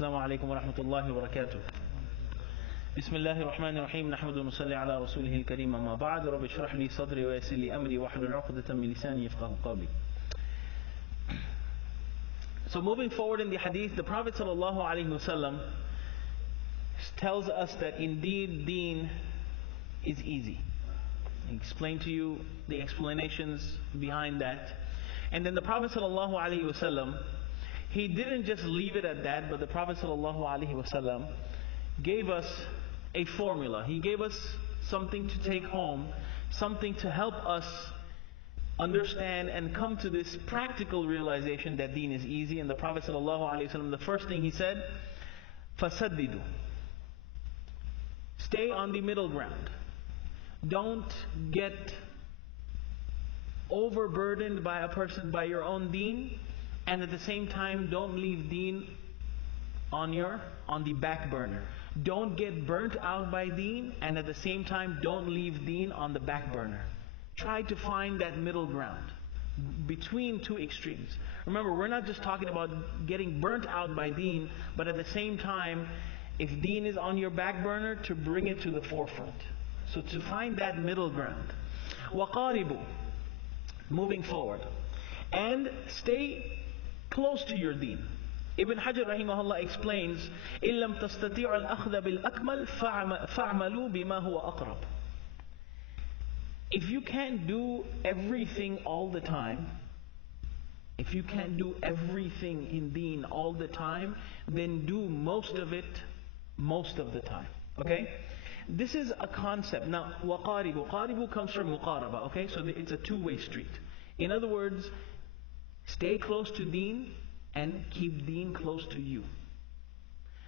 السلام عليكم ورحمة الله وبركاته. بسم الله الرحمن الرحيم. نحمد ونصلي على رسوله الكريم. أما بعد. رب اشرح لي صدري ويسر لي أمري واحلل عقدة من لساني يفقهوا قولي. So moving forward in the hadith, the Prophet ﷺ tells us that indeed deen is easy. He explained to you the explanations behind that. And then the Prophet ﷺ, he didn't just leave it at that, but the Prophet ﷺ gave us a formula. He gave us something to take home, something to help us understand and come to this practical realization that deen is easy. And the Prophet ﷺ, the first thing he said, فَسَدِّدُوا. Stay on the middle ground. Don't get overburdened by a person, by your own deen, and at the same time don't leave deen on the back burner. Don't get burnt out by deen, and at the same time don't leave deen on the back burner. Try to find that middle ground between two extremes. Remember, we're not just talking about getting burnt out by deen, but at the same time, if deen is on your back burner, to bring it to the forefront. So to find that middle ground. وَقَارِبُوا. Moving forward. And stay close to your deen. Ibn Hajar rahimahullah explains, إِن لَمْ تَسْتَطِيعُ الْأَخْذَ بِالْأَكْمَلِ فَاعْمَلُوا بِمَا هُوَ أَقْرَبُ. If you can't do everything all the time, if you can't do everything in deen all the time, then do most of it most of the time. Okay? This is a concept. Now, وَقَارِبُ. قَارِبُ comes from muqaraba. Okay? So it's a two-way street. In other words, stay close to deen and keep deen close to you.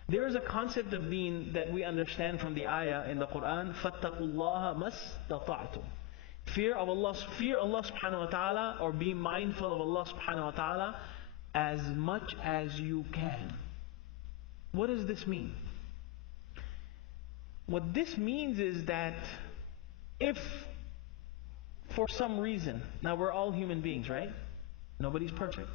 There is a concept of deen that we understand from the ayah in the Quran, فَاتَّقُوا اللَّهَ مَا اسْتَطَعْتُمْ. Fear Allah subhanahu wa ta'ala, or be mindful of Allah subhanahu wa ta'ala as much as you can. What does this mean? What this means is that if for some reason, now we're all human beings, right? Nobody's perfect.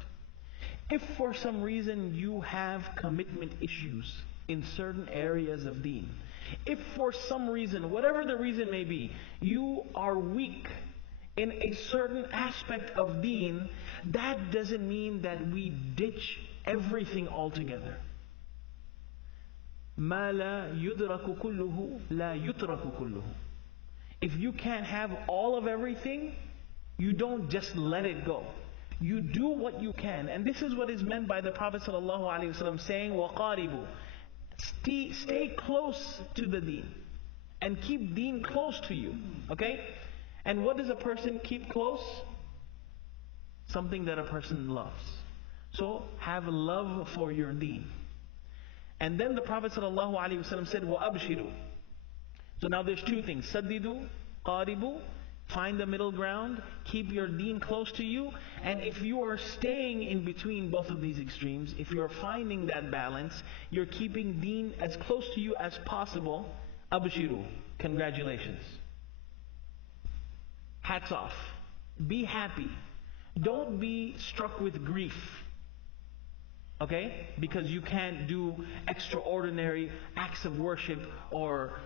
If for some reason you have commitment issues in certain areas of deen, if for some reason, whatever the reason may be, you are weak in a certain aspect of deen, that doesn't mean that we ditch everything altogether. مَا لَا يُدْرَكُ كُلُّهُ لَا يُتْرَكُ كُلُّهُ. If you can't have all of everything, you don't just let it go. You do what you can. And this is what is meant by the Prophet ﷺ saying, وَقَارِبُوا. Stay close to the deen. And keep deen close to you. Okay? And what does a person keep close? Something that a person loves. So have love for your deen. And then the Prophet ﷺ said, وَأَبْشِرُوا. So now there's two things. سَدِّدُوا, قَارِبُوا. Find the middle ground. Keep your deen close to you. And if you are staying in between both of these extremes, if you are finding that balance, you're keeping deen as close to you as possible, abshiru. Congratulations. Hats off. Be happy. Don't be struck with grief. Okay? Because you can't do extraordinary acts of worship, or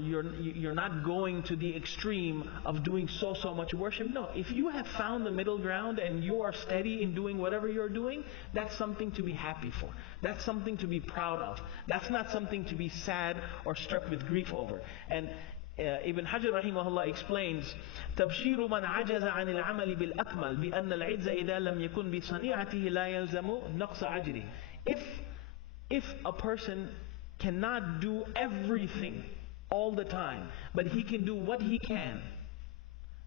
you're not going to the extreme of doing so much worship. No, if you have found the middle ground and you are steady in doing whatever you're doing, that's something to be happy for. That's something to be proud of. That's not something to be sad or struck with grief over. And Ibn Hajar rahimahullah explains, تبشير من عجز عن العمل بالأكمل بأن العجز إذا لم يكن بصنيعته لا يلزم نقص أجره. If a person cannot do everything all the time, but he can do what he can,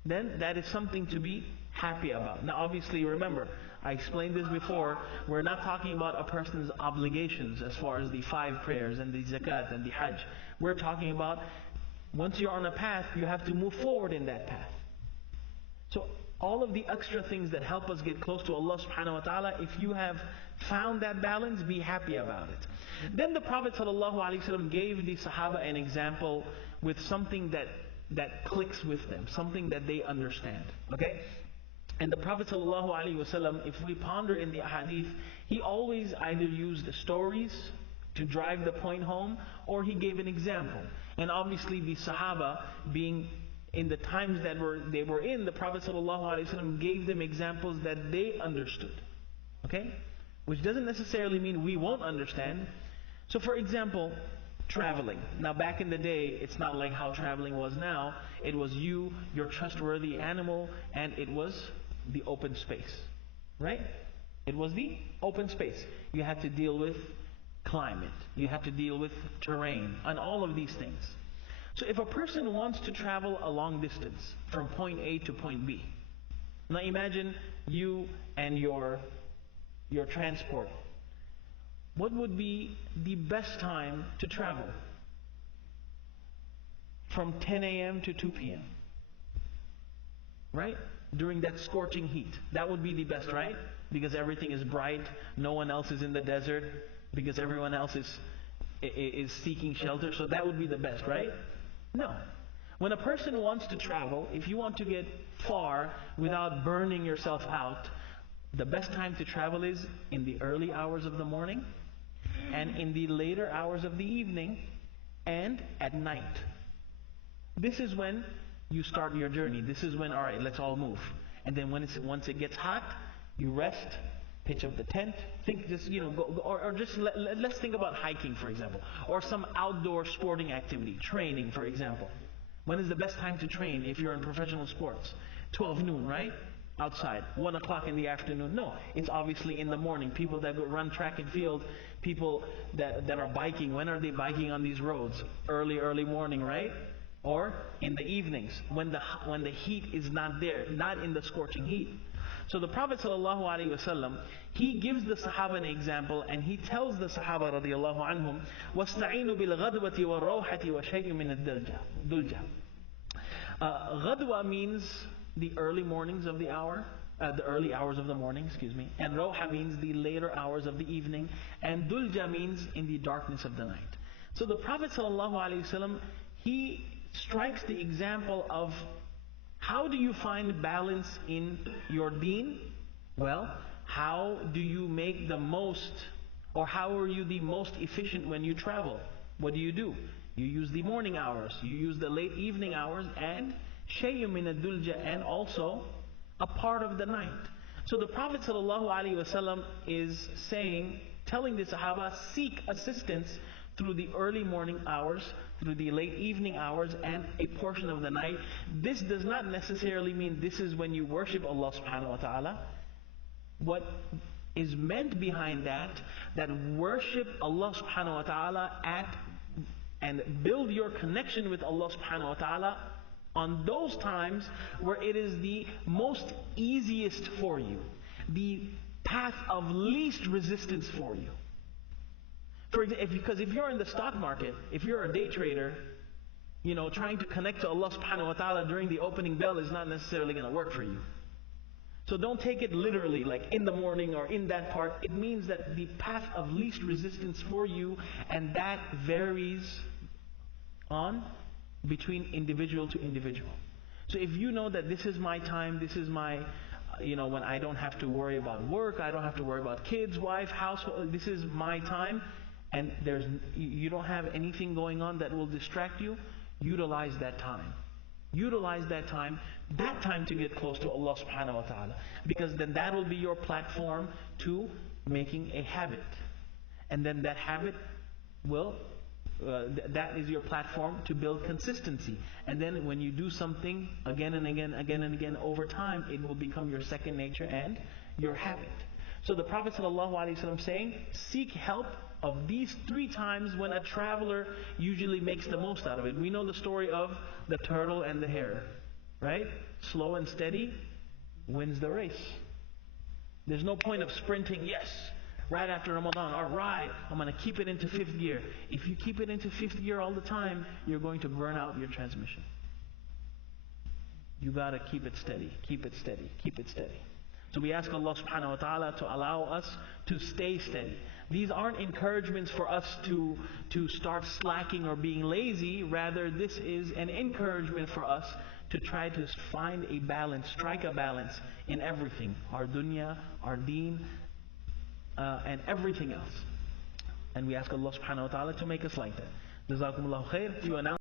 then that is something to be happy about. Now obviously remember, I explained this before, we're not talking about a person's obligations as far as the 5 prayers and the zakat and the hajj. We're talking about once you're on a path, you have to move forward in that path. So all of the extra things that help us get close to Allah subhanahu wa ta'ala, if you have found that balance, be happy about it. Then the Prophet ﷺ gave the Sahaba an example with something that clicks with them, something that they understand. Okay? And the Prophet ﷺ, if we ponder in the Hadith, he always either used stories to drive the point home, or he gave an example. And obviously the Sahaba, being in the times that they were in, the Prophet ﷺ gave them examples that they understood. Okay? Which doesn't necessarily mean we won't understand. So for example, traveling. Now back in the day, it's not like how traveling was now. It was you, your trustworthy animal, and it was the open space. Right? It was the open space. You had to deal with climate. You had to deal with terrain and all of these things. So if a person wants to travel a long distance from point A to point B, now imagine you and your transport. What would be the best time to travel? From 10 a.m. to 2 p.m. Right? During that scorching heat. That would be the best, right? Because everything is bright, no one else is in the desert, because everyone else is seeking shelter, so that would be the best, right? No. When a person wants to travel, if you want to get far without burning yourself out, the best time to travel is in the early hours of the morning, and in the later hours of the evening, and at night. This is when you start your journey. This is when, alright, let's all move. And then once it gets hot, you rest, pitch up the tent, think just, or just let's think about hiking, for example, or some outdoor sporting activity, training, for example. When is the best time to train if you're in professional sports? 12 noon, right? Outside. 1 o'clock in the afternoon? No. It's obviously in the morning. People that go run track and field, people that are biking, when are they biking on these roads? Early morning, right? Or in the evenings, when the heat is not there, not in the scorching heat. So the Prophet ﷺ, he gives the Sahaba an example, and he tells the Sahaba radiallahu anhum, وَاسْتَعِينُوا بِالْغَدْوَةِ وَالرَّوْحَةِ وَشَيْءٍ مِنَ الدُّلْجَةِ. Ghadwa means the early mornings of the hour, the early hours of the morning, and Rawha means the later hours of the evening, and Dulja means in the darkness of the night. So the Prophet ﷺ, he strikes the example of how do you find balance in your deen? Well, how do you make the most, or how are you the most efficient when you travel? What do? You use the morning hours, you use the late evening hours, and shay'un min ad-dulja, and also a part of the night. So the Prophet ﷺ is telling the Sahaba, seek assistance through the early morning hours, through the late evening hours, and a portion of the night. This does not necessarily mean this is when you worship Allah subhanahu wa ta'ala. What is meant behind that worship Allah subhanahu wa ta'ala and build your connection with Allah subhanahu wa ta'ala on those times where it is the most easiest for you, the path of least resistance for you. Because if you're in the stock market, if you're a day trader, trying to connect to Allah subhanahu wa ta'ala during the opening bell is not necessarily going to work for you. So don't take it literally, like in the morning or in that part. It means that the path of least resistance for you, and that varies on between individual to individual. So if you know that this is my time, this is my, when I don't have to worry about work, I don't have to worry about kids, wife, household, this is my time, and you don't have anything going on that will distract you, utilize that time. Utilize that time to get close to Allah subhanahu wa ta'ala. Because then that will be your platform to making a habit. And then that habit will, that is your platform to build consistency. And then when you do something again and again over time, it will become your second nature and your habit. So the Prophet ﷺ saying, seek help of these 3 times when a traveler usually makes the most out of it. We know the story of the turtle and the hare, right? Slow and steady wins the race. There's no point of sprinting, yes, right after Ramadan, alright, I'm going to keep it into 5th gear. If you keep it into 5th gear all the time, you're going to burn out your transmission. You got to keep it steady, keep it steady, keep it steady. So we ask Allah subhanahu wa ta'ala to allow us to stay steady. These aren't encouragements for us to start slacking or being lazy. Rather, this is an encouragement for us to try to find a balance, strike a balance in everything. Our dunya, our deen, and everything else. And we ask Allah subhanahu wa ta'ala to make us like that. Jazakumullahu khair. Few announcements.